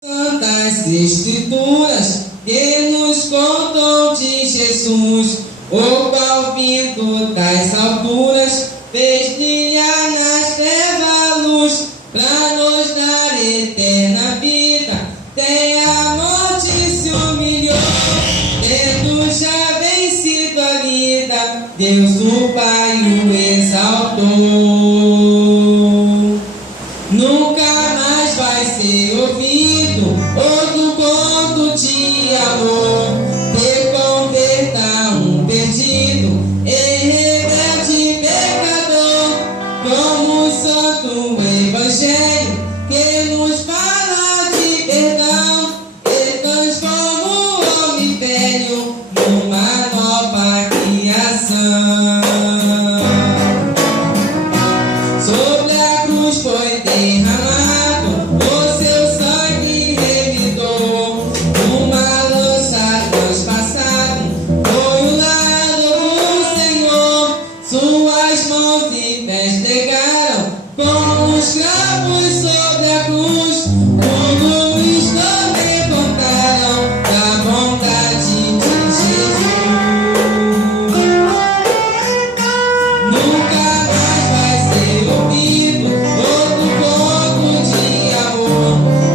Santas Escrituras que nos contam de Jesus, o qual vindo das alturas fez brilhar nas trevas luz, pra nos dar eterna vida. Tem a morte se humilhou, tendo já vencido a vida, Deus o Pai o exaltou. Nunca mais vai ser ouvido outro conto de amor que converta um perdido em rebelde pecador, como o santo evangelho que nos fala de perdão e transforma o homem velho numa nova criação. Sobre a cruz foi derramado o seu sangue remidor, uma lança transpassada foi o lado do Senhor. Suas mãos e pés pregaram como os cravos sobre a cruz, tudo isto levantaram da vontade de Jesus. Nunca mais vai ser ouvido outro conto de amor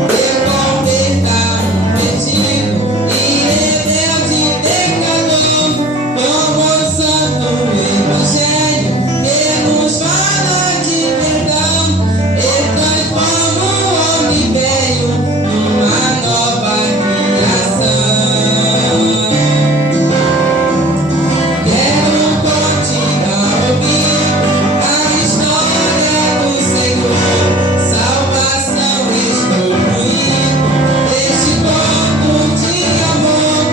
que converta um perdido em rebelde pecador, como o santo evangelho que nos fala de perdão e transforma o homem velho numa nova criação. Quero continuar ouvindo a história do Senhor, salvação estou ruindo deste conto de amor,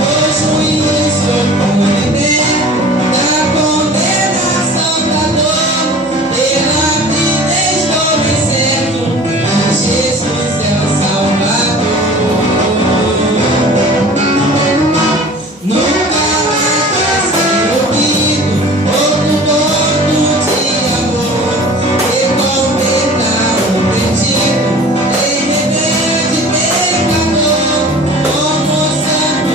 pois juízo por liberto da condenação da dor, pela vida estou bem certo que Jesus é o Salvador. Nunca mais vai ser ouvido outro conto de amor que converta um perdido em rebelde pecador, como o santo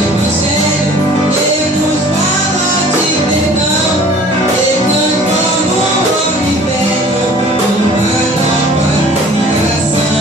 evangelho que nos fala de perdão e transforma o homem velho numa nova criação.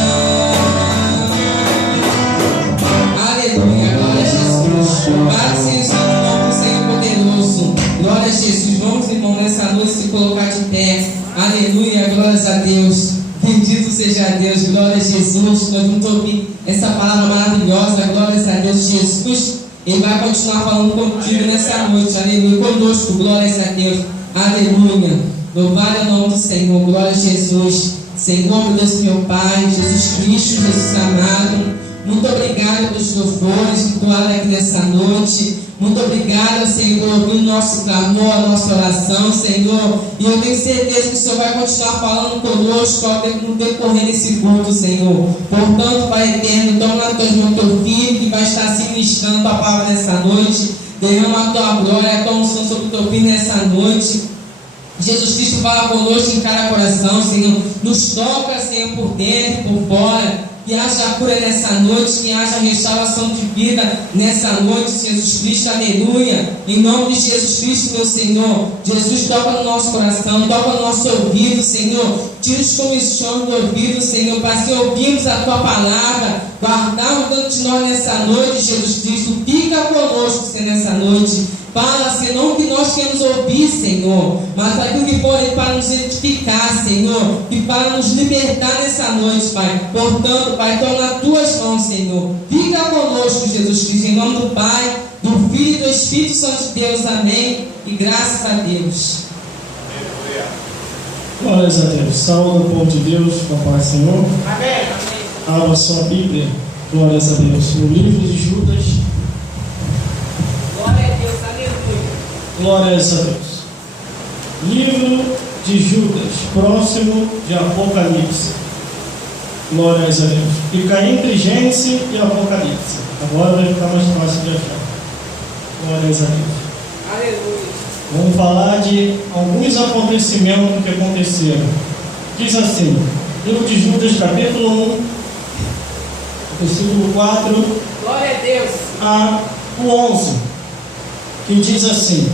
Aleluia, glória a Jesus. Pai, Senhor, no nome do Senhor poderoso. Glória a Jesus. Vamos, irmão, nessa noite se colocar de pé. Aleluia, glórias a Deus. Bendito seja Deus, glória a Jesus. Nós vamos ouvir essa palavra maravilhosa. Glórias a Deus, Jesus. Ele vai continuar falando contigo nessa noite. Aleluia, conosco. Glórias a Deus. Aleluia. Louvado é o nome do Senhor. Glória a Jesus. Senhor, meu Deus, meu Pai, Jesus Cristo, Jesus amado. Muito obrigado pelos louvores que entoaram aqui nessa noite. Muito obrigado, Senhor, pelo nosso clamor, a nossa oração, Senhor. E eu tenho certeza que o Senhor vai continuar falando conosco no decorrer desse culto, Senhor. Portanto, Pai eterno, toma nas tuas mãos teu filho que vai estar se ministrando a palavra nessa noite. Derrama a tua glória, a tua unção sobre o teu filho nessa noite. Jesus Cristo fala conosco em cada coração, Senhor. Nos toca, Senhor, por dentro, por fora. Que haja cura nessa noite, que haja restauração de vida nessa noite, Jesus Cristo, aleluia. Em nome de Jesus Cristo, meu Senhor. Jesus, toca no nosso coração, toca no nosso ouvido, Senhor. Tira os comichões do ouvido, Senhor, para que ouvimos a tua palavra. Guardamos dentro de nós nessa noite, Jesus Cristo. Fica conosco, Senhor, nessa noite. Fala, Senhor, não que nós queremos ouvir, Senhor, mas aquilo que for para nos edificar, Senhor, e para nos libertar nessa noite, Pai. Portanto, Pai, toma nas tuas mãos, Senhor. Fica conosco, Jesus Cristo, em nome do Pai, do Filho e do Espírito Santo de Deus. Amém. E graças a Deus. Glórias a Deus. Saúde o povo de Deus, com a paz, Senhor. Amém. Abra sua Bíblia. Glórias a Deus. No livro de Judas. Glórias a Deus. Livro de Judas, próximo de Apocalipse. Glórias a Deus. Fica entre Gênesis e Apocalipse. Agora vai ficar mais fácil de achar. Glórias a Deus. Aleluia. Vamos falar de alguns acontecimentos que aconteceram. Diz assim, livro de Judas, capítulo 1, versículo 4 Glória a Deus. o 11, que diz assim: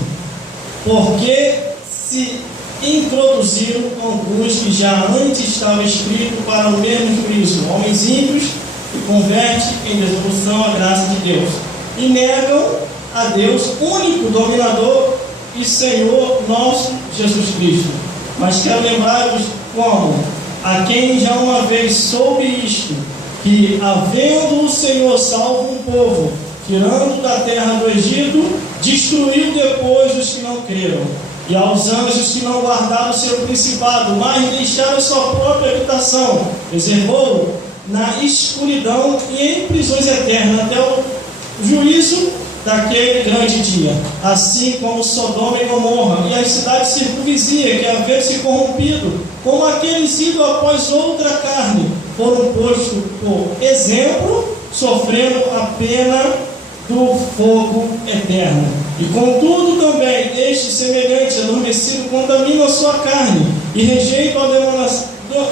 porque se introduziram alguns que já antes estava escrito para o mesmo juízo, homens ímpios, que convertem em dissolução a graça de Deus, e negam a Deus, único dominador e Senhor nosso Jesus Cristo. Mas quero lembrar-vos como a quem já uma vez soube isto, que havendo o Senhor salvo um povo, tirando da terra do Egito, destruiu depois os que não creram, e aos anjos que não guardaram seu principado, mas deixaram sua própria habitação, reservou na escuridão e em prisões eternas até o juízo daquele grande dia. Assim como Sodoma e Gomorra e as cidades circunvizinhas, que havendo se corrompido, como aqueles indo após outra carne, foram postos por exemplo, sofrendo a pena do fogo eterno. E contudo também este semelhante adormecido contamina a sua carne, e rejeitam a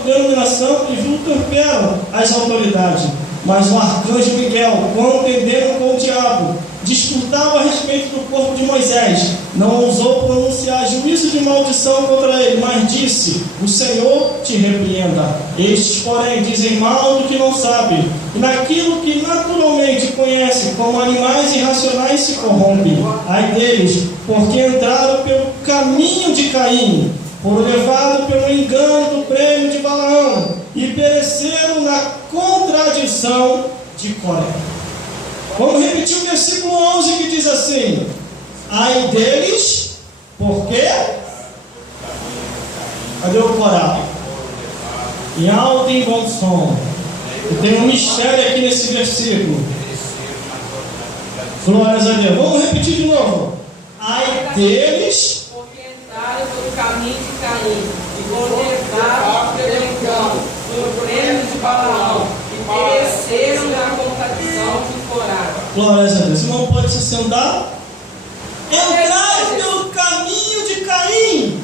denominação e vituperam as autoridades. Mas o arcanjo Miguel, quando entenderam com o diabo, disputava a respeito do corpo de Moisés, não ousou pronunciar juízo de maldição contra ele, mas disse: o Senhor te repreenda. Estes, porém, dizem mal do que não sabem, e naquilo que naturalmente conhecem, como animais irracionais se corrompem. Ai deles, porque entraram pelo caminho de Caim, foram levados pelo engano do prêmio de Balaão, e pereceram na contradição de Coré. Vamos repetir o versículo 11, que diz assim: ai deles, porque cadê o Corá? Em alto e bom som. E tem um mistério aqui nesse versículo. Glórias a Deus. Vamos repetir de novo. Ai deles, porque entraram pelo caminho de Caim, e condenaram pelo engano, pelo prêmio de Balaão, e pereceram na contradição de Corá. glórias a Deus. O irmão pode se sentar. Entraram pelo caminho de Caim,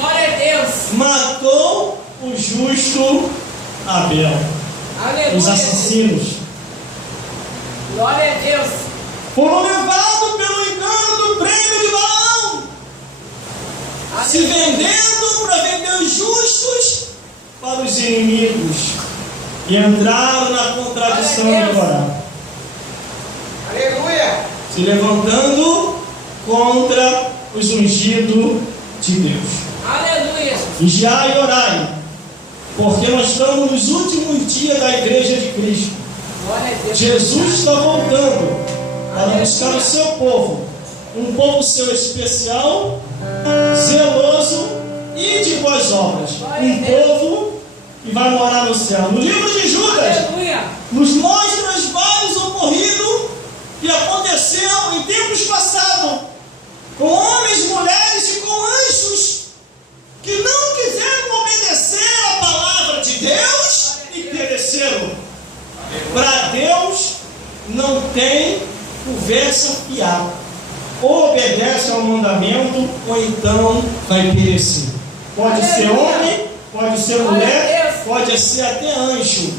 Glória a Deus. matou o justo Abel. Aleluia. Os assassinos Glória a Deus. foram levados pelo engano do prêmio de Balaão, se vendendo para vender os justos para os inimigos, e entraram na contradição de Corá, Aleluia. se levantando contra os ungidos de Deus. Aleluia. Vigiai e orai, porque nós estamos nos últimos dias da igreja de Cristo. Glória a Deus. Jesus está voltando para buscar o seu povo, um povo seu especial, zeloso e de boas obras, um povo que vai morar no céu. No livro de Judas Aleluia. nos mostra os vários ocorridos que aconteceu em tempos passados, com homens, mulheres e com anjos que não quiseram obedecer a palavra de Deus e pereceram. Para Deus não tem conversa fiada. Ou obedece ao mandamento, ou então vai perecer. Pode ser homem, pode ser mulher, pode ser até anjo.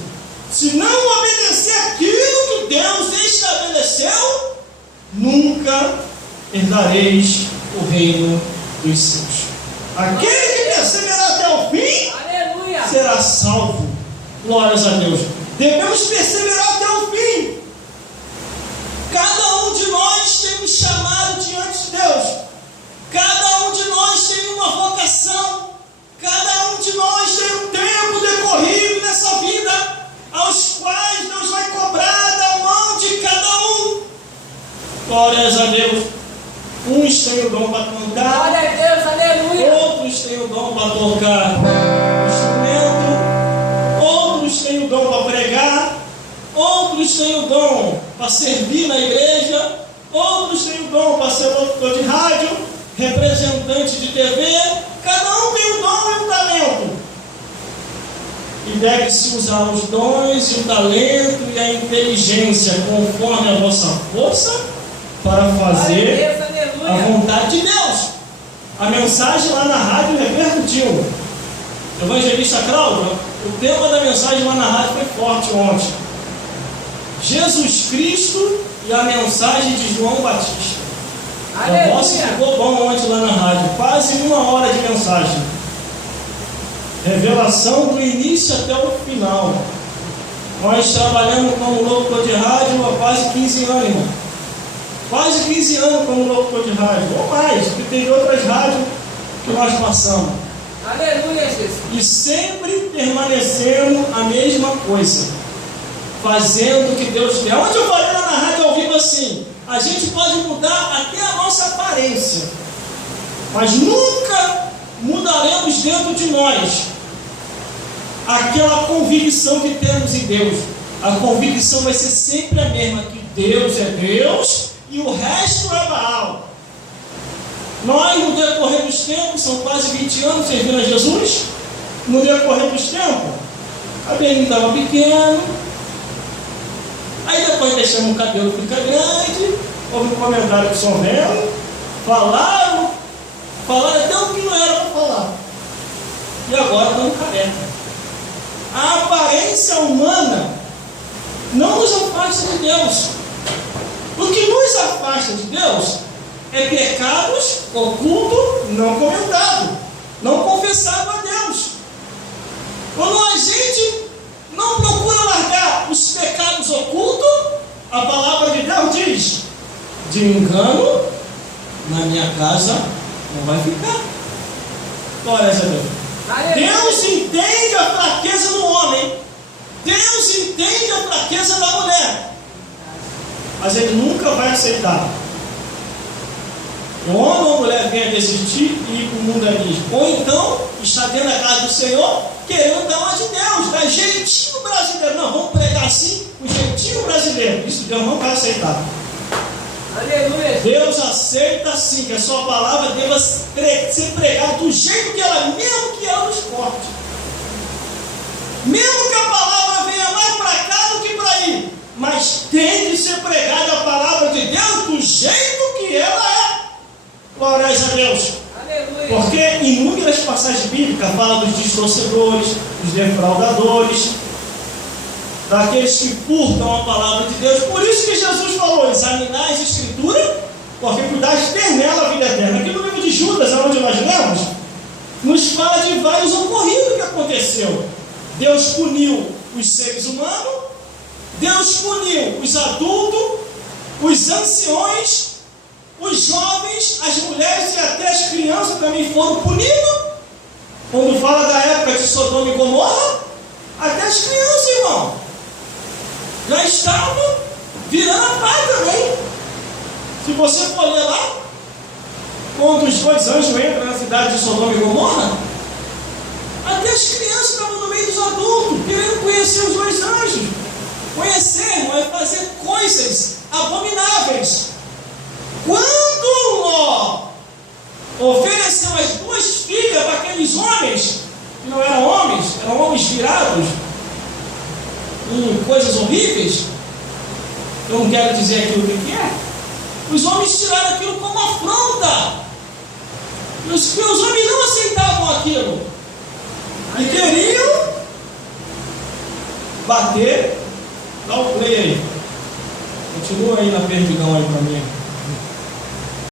Se não obedecer aquilo que Deus estabeleceu, nunca herdareis o reino dos céus. Aquele que perseverar até o fim Aleluia. será salvo. Glórias a Deus. Devemos perseverar até o fim. Cada um de nós tem um chamado diante de Deus. Cada um de nós tem uma vocação. Cada um de nós tem um tempo decorrido nessa vida, aos quais Deus vai cobrar da mão de cada um. Glórias a Deus. Uns têm o dom para cantar, Glória a Deus. Aleluia. outros têm o dom para tocar instrumento, outros têm o dom para pregar, outros têm o dom para servir na igreja, outros têm o dom para ser locutor de rádio, representante de TV. Cada um tem um dom e um talento, e deve-se usar os dons e o talento e a inteligência conforme a vossa força para fazer Glória a Deus. a Aleluia. vontade de Deus. A mensagem lá na rádio repercutiu. Evangelista Cláudio, o tema da mensagem lá na rádio foi forte ontem. Jesus Cristo e a mensagem de João Batista. Aleluia. O nosso ficou bom ontem lá na rádio, quase 1 hora de mensagem. Revelação do início até o final. Nós trabalhamos como locutor de rádio há quase 15 anos, irmão. Quase 15 anos como locutor de rádio, ou mais, porque teve outras rádios que nós passamos. Aleluia, Jesus. E sempre permanecendo a mesma coisa, fazendo o que Deus quer. Onde eu falei lá na rádio ao vivo assim, a gente pode mudar até a nossa aparência, mas nunca mudaremos dentro de nós aquela convicção que temos em Deus. A convicção vai ser sempre a mesma, que Deus é Deus e o resto é Baal. Nós, no decorrer dos tempos, são quase 20 anos servindo a Jesus. No decorrer dos tempos, a Belinha estava pequeno, aí depois deixamos o cabelo ficar grande, houve um comentário do São Belo, falaram até o que não era para falar, e agora estamos careca. A aparência humana não nos afasta de Deus. O que nos afasta de Deus é pecados ocultos, não comentados, não confessados a Deus. Quando a gente não procura largar os pecados ocultos, a palavra de Deus diz: de engano na minha casa não vai ficar. Glória a Deus. Deus entende a fraqueza do homem, Deus entende a fraqueza da mulher, mas Ele nunca vai aceitar o homem ou a mulher venha desistir e ir para o mundo ali, ou então está dentro da casa do Senhor querendo dar uma de Deus, dar jeitinho brasileiro. Não, vamos pregar assim, o jeitinho brasileiro. Isso Deus não vai aceitar. Aleluia. Deus aceita sim que a sua palavra deva ser pregada do jeito que ela, mesmo que ela nos corte, mesmo que a palavra venha mais para cá do que para aí, mas tem de ser pregada a palavra de Deus do jeito que ela é. Glória a Deus. Aleluia. Porque inúmeras passagens bíblicas falam dos distorcedores, dos defraudadores, daqueles que furtam a palavra de Deus. Por isso que Jesus falou: examinar as Escrituras, porque cuidais ter nela a vida eterna. Aqui no livro de Judas, onde nós lemos, nos fala de vários ocorridos que aconteceu. Deus puniu os seres humanos, Deus puniu os adultos, os anciões, os jovens, as mulheres e até as crianças também foram punidos. Quando fala da época de Sodoma e Gomorra, até as crianças, irmão, já estavam virando a pá também. Se você for ler lá, quando os 2 anjos entram na cidade de Sodoma e Gomorra, até as crianças estavam no meio dos adultos, querendo conhecer os 2 anjos. Conhecer, mas fazer coisas abomináveis. Quando Ló ofereceu as 2 filhas para aqueles homens, que não eram homens virados em coisas horríveis, eu não quero dizer aquilo que é, os homens tiraram aquilo como afronta. Os homens não aceitavam aquilo e queriam bater. Dá o play aí, continua aí na perdigão aí para mim.